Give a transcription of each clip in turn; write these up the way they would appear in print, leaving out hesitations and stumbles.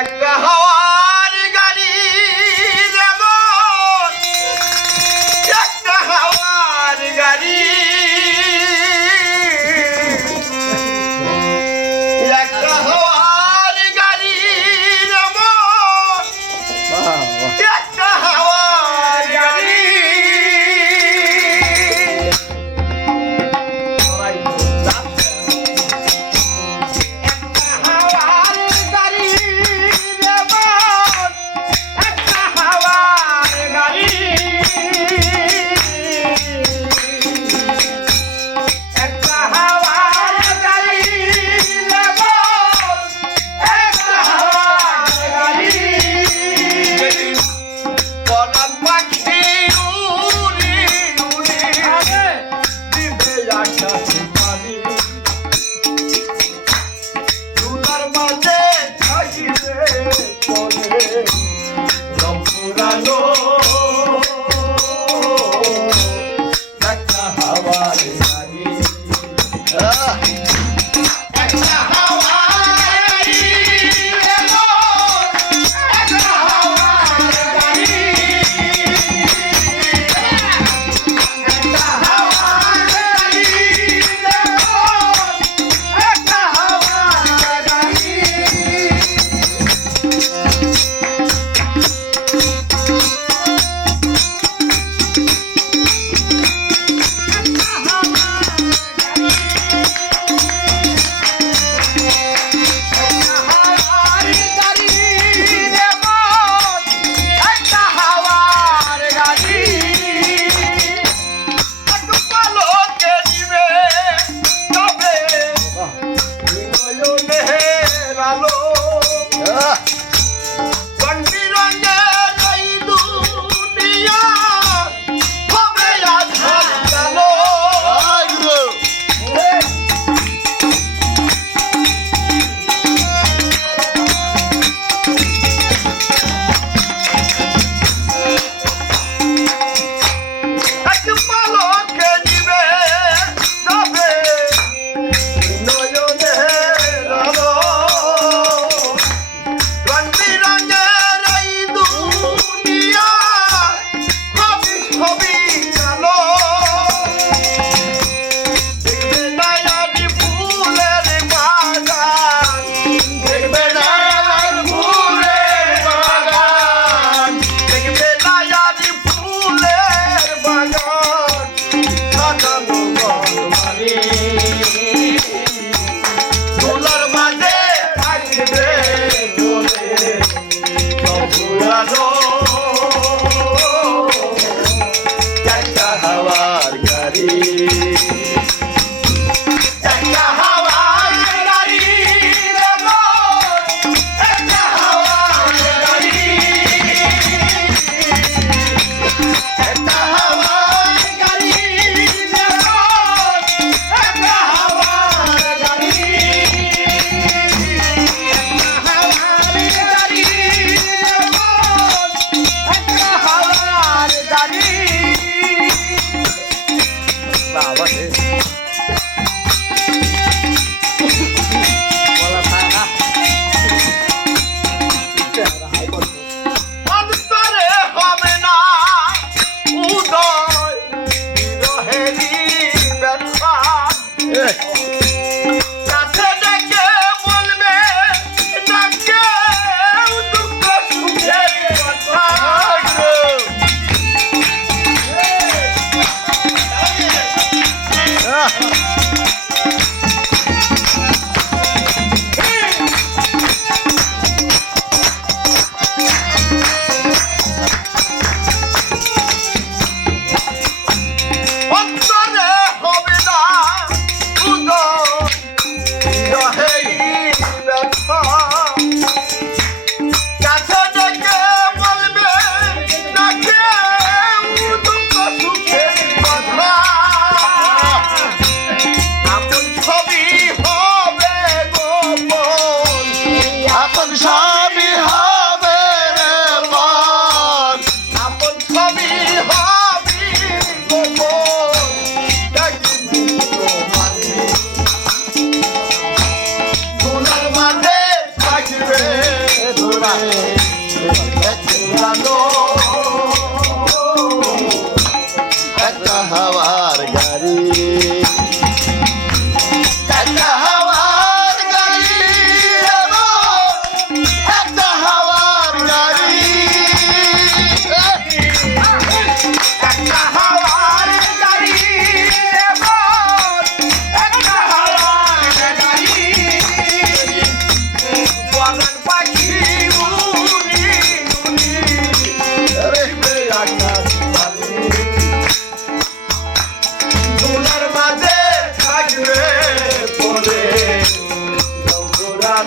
একটা হাওয়ার গাড়ি যেমন, একটা হাওয়ার গাড়ি, একটা হাওয়ার গাড়ি যেমন, একটা হাওয়ার গাড়ি।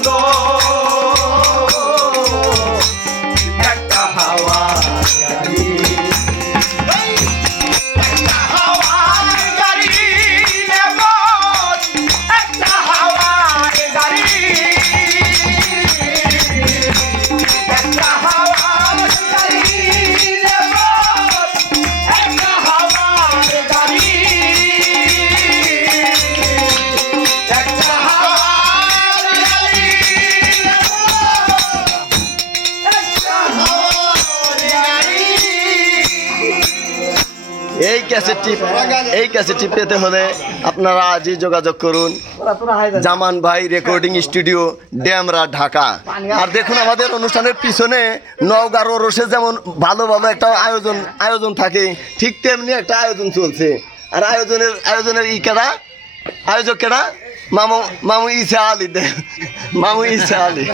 গো একটা হাওয়ার গাড়ি একটা হাওয়ার গাড়ি নেব একটা হাওয়ার গাড়ি একটা হাওয়ার গাড়ি নেব একটা হাওয়ার গাড়ি একটা হাওয়ার গাড়ি একটা হাওয়ার গাড়ি। এই ক্যাসেটটি পেতে হলে আপনারা আজই যোগাযোগ করুন জামান ভাই রেকর্ডিং স্টুডিও ড্যামরা ঢাকা। আর দেখুন আমাদের অনুষ্ঠানের পিছনে নওগাঁ রোষে যেমন ভালো ভালো একটা আয়োজন থাকে ঠিক তেমনি একটা আয়োজন চলছে। আর আয়োজনের আয়োজক কেডা মামু ইসা আলী